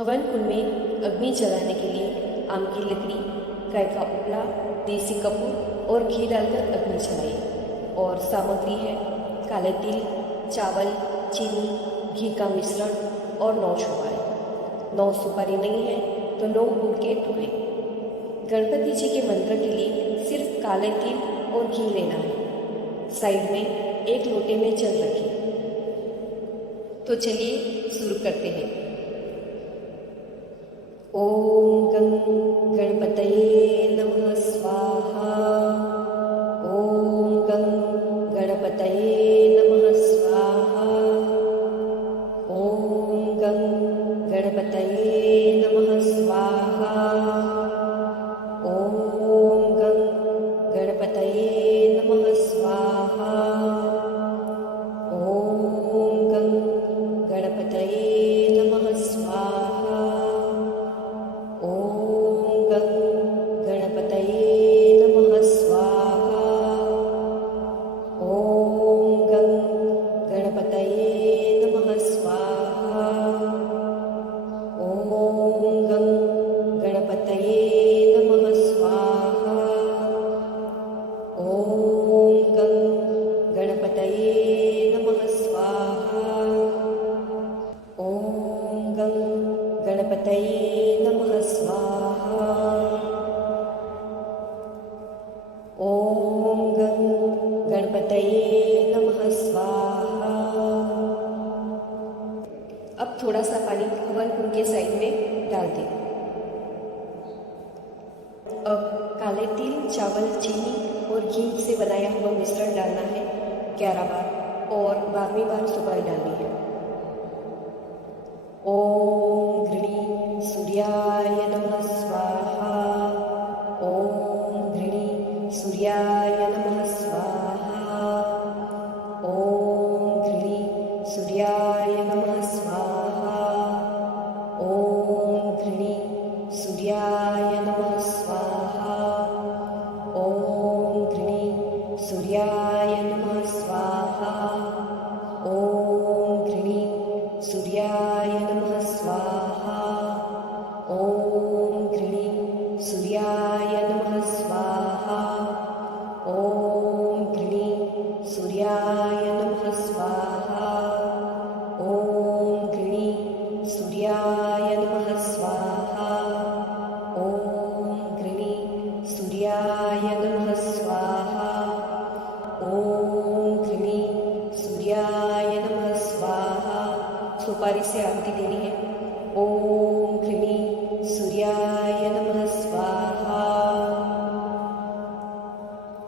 हवन कुंड में अग्नि जलाने के लिए आम की लकड़ी, गाय का उपला, देसी कपूर और घी डालकर अग्नि जलाइए। और सामग्री है काले तिल, चावल, चीनी, घी का मिश्रण और 9 सुपारी। 9 सुपारी नहीं है तो 9 गुड़ के टुकड़े। गणपति जी के मंत्र के लिए सिर्फ काले तिल और घी लेना है। साइड में एक लोटे में जल रखें। तो चलिए शुरू करते हैं। ओम गं गणपतये नमः स्वाहा। ओम गं गणपतये नमः स्वाहा। ओम गं गणपतये नमः स्वाहा। ओम गं गणपतये नमः स्वाहा। ओम गं गणपतये नमः स्वाहा। ओम गं गणपतये नमः स्वाहा। ओम गं गणपतये नमः स्वाहा। ओम गं गणपतये नमः स्वाहा। ओम गं गणपतये नमः स्वाहा। ओम गं गणपतये नमः स्वाहा। ओम गं गणपतये नमः स्वाहा। अब थोड़ा सा पानी हवन कुंड के साइड में डाल दें। अब काले तिल, चावल, चीनी और घी से बनाया हुआ मिश्रण डालना है 11 बार और 12वीं बार सुपारी डालनी है। ओम घृणी सूर्याय नमः स्वाहा। ओम घृणी सूर्याय नमः स्वाहा। ओम घृणी सूर्याय नमः स्वाहा। ओम घृणी सूर्याय नमः स्वाहा। ओम घृणी सूर्याय नमः स्वाहा। ओम घृणी सूर्याय नमः स्वाहा। ओम घृणी सूर्याय नमः स्वाहा। ओम घृणी सूर्याय नमः स्वाहा। ओम घृणी सूर्याय नमः स्वाहा। ओम घृणी सूर्याय नमः स्वाहा। ओम घृणी सूर्याय नमः स्वाहा। सुपारी से आरती देनी है। ओम घृणी सूर्याय नमः स्वाहा।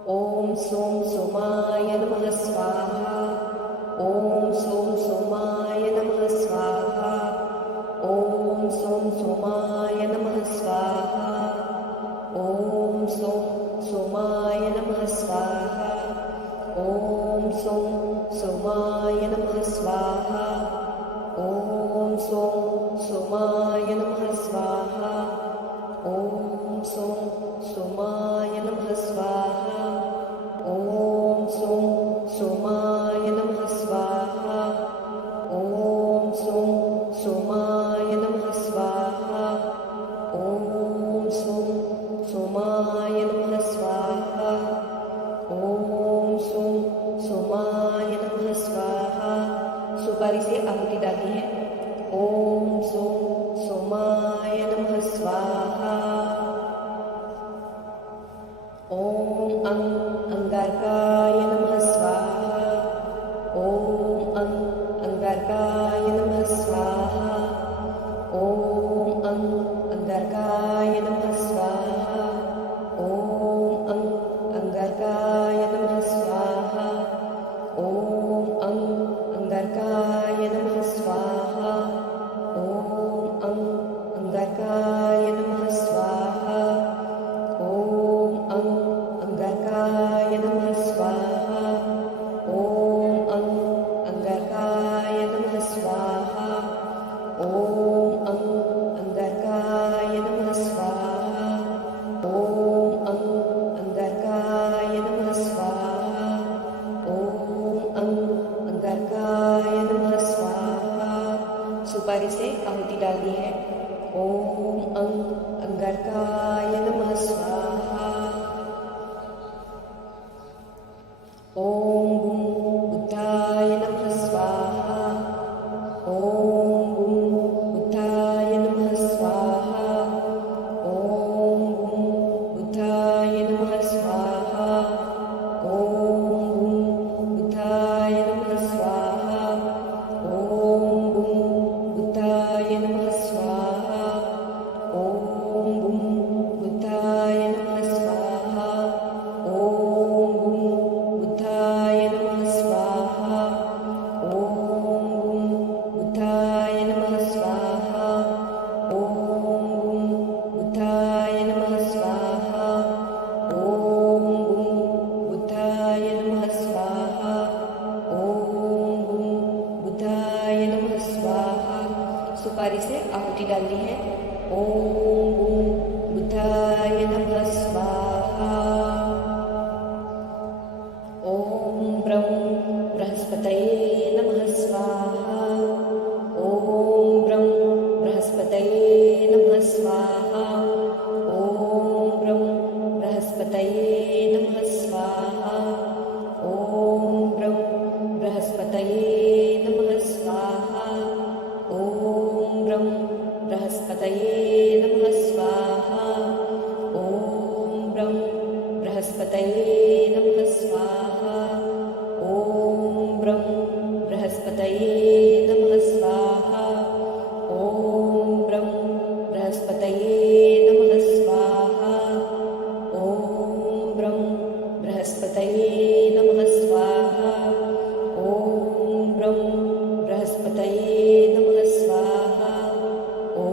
ओम सोम सोमाय नमः स्वाहा। ओम सोम सोमाय नमः स्वाहा। ओम सोम सोमाय नमः स्वाहा। ओम सोम सोमाय नमः स्वाहा। ओम सोम सोमाय नमः स्वाहा। ओम सोम सोमाय नमः स्वाहा। ओम सोम सोमाय नमः स्वाहा। ओम सोम सोमाय नमः स्वाहा। ओम सोम सोमाय नमः स्वाहा। ओम सोम सोमाय नमः स्वाहा। ओम सोम सोमाय नमः स्वाहा। सुपारी से आहुति डाली है। ओम सोम सोमाय ॐ अंगारकाय नमः स्वाहा। ॐ बुद्धाय नमः स्वाहा। ॐ बुद्धाय नमः स्वाहा। ॐ बुद्धाय नमः स्वाहा। ॐ बुद्धाय नमः स्वाहा। ॐ बुद्धाय नमः स्वाहा। ॐ बुद्धाय नमः स्वाहा। ॐ बुद्धाय नमः स्वाहा। ॐ बुद्धाय नमः स्वाहा। ॐ बुद्धाय नमः स्वाहा। ॐ बुद्धाय नमः स्वाहा। ॐ बुद्धाय नमः स्वाहा। सुपारी से आहुति डालनी है। ॐ बुद्धाय नमः स्वाहा। ॐ बृहस्पतये नमः स्वाहा। ॐ बृहस्पतये नमः स्वाहा। ॐ बृहस्पतये नमः स्वाहा। ॐ बृहस्पतये नमः स्वाहा। ॐ बृहस्पतये नमः स्वाहा। ॐ बृहस्पतये नमः स्वाहा। ॐ बृहस्पतये नमः स्वाहा। ॐ बृहस्पतये नमः स्वाहा। ॐ बृहस्पतये नमः स्वाहा। ॐ बृहस्पतये नमः स्वाहा। ॐ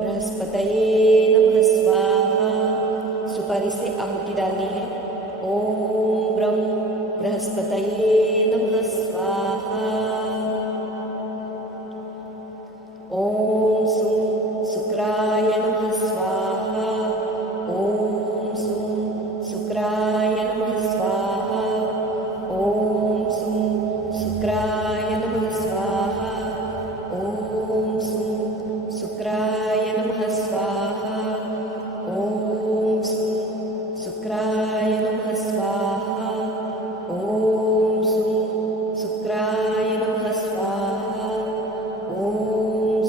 बृहस्पतये नमः स्वाहा। सुपारी से आहुति डालनी है। ॐ बृहस्पतये नमः स्वाहा। ॐ शुक्राय नमः स्वाहा। ॐ शुक्राय नमः स्वाहा। ॐ शुक्राय नमः स्वाहा। ॐ शुक्राय नमः स्वाहा। ॐ शुक्राय नमः स्वाहा। ॐ शुक्राय नमः स्वाहा। ॐ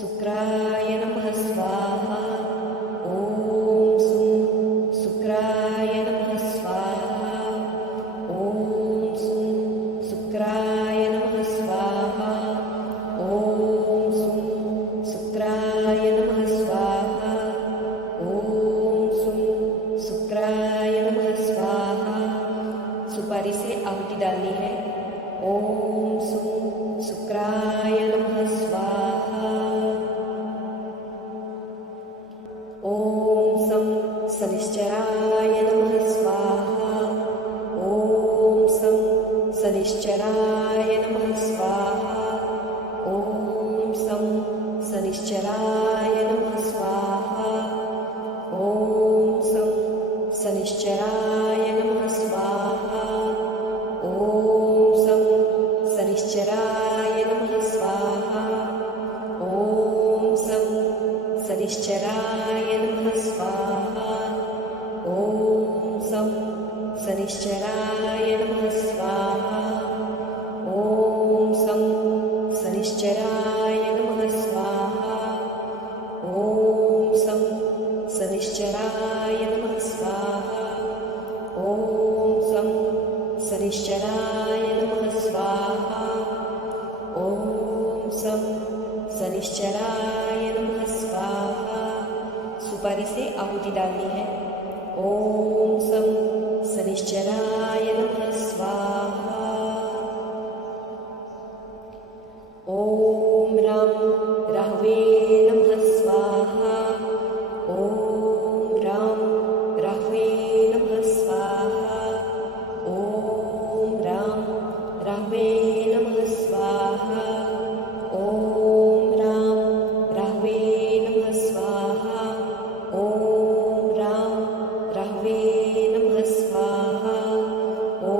शुक्राय नमः स्वाहा। ॐ शुक्राय नमः स्वाहा। ॐ शुक्राय नमः स्वाहा। ॐ शुक्राय नमः स्वाहा। ॐ शुक्राय नमः स्वाहा। सुपारी से आहुति डालनी है। ॐ शुक्राय नमः स्वाहा। ॐ शनिश्चराय नमः स्वाहा। ॐ शनिश्चराय नमः स्वाहा। ॐ शनिश्चराय नमः स्वाहा। ॐ शनिश्चराय नमः स्वाहा। ॐ शनिश्चराय नमः स्वाहा। ॐ शनिश्चराय नमः स्वाहा। ॐ शनिश्चराय नमः स्वाहा। ॐ शनिश्चराय नमः स्वाहा। ॐ शनिश्चराय नमः स्वाहा। ॐ शनिश्चराय नमः स्वाहा। ॐ शनिश्चराय नमः स्वाहा। सुपारी से आहुति डालनी है। ॐ शनिश्चराय नमः स्वाहा। ॐ राहवे नमः स्वाहा। ॐ राहवे नमः स्वाहा। ॐ राहवे नमः स्वाहा। ॐ राहवे नमः स्वाहा। ॐ राहवे नमः स्वाहा। ॐ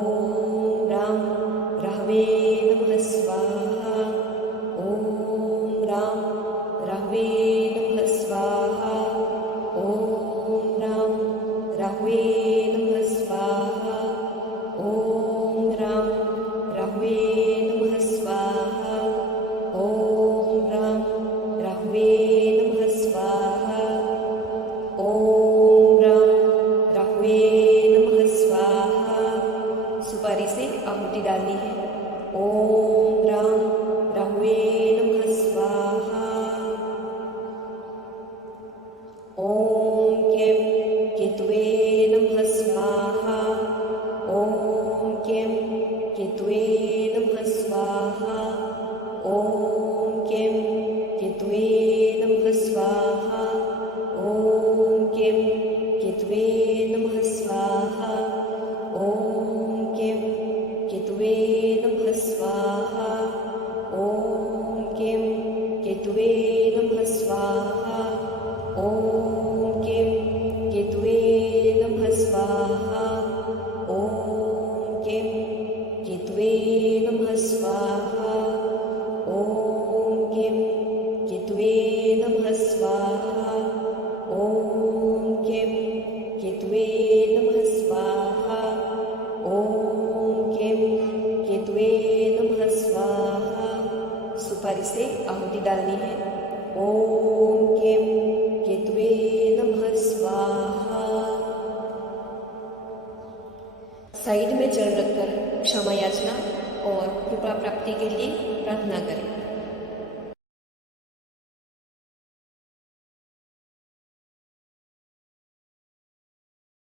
नमः स्वाहा। ओम केतवे नमः स्वाहा। ओम केतवे नमः स्वाहा। ओम केतवे नमः स्वाहा। ओम केतवे नमः स्वाहा। ओम केतवे नमः स्वाहा। सुपारी से आहुति डालनी है। ओम केतवे नमः स्वाहा। साइड में जल रखकर क्षमा याचना और कृपा प्राप्ति के लिए प्रार्थना करें।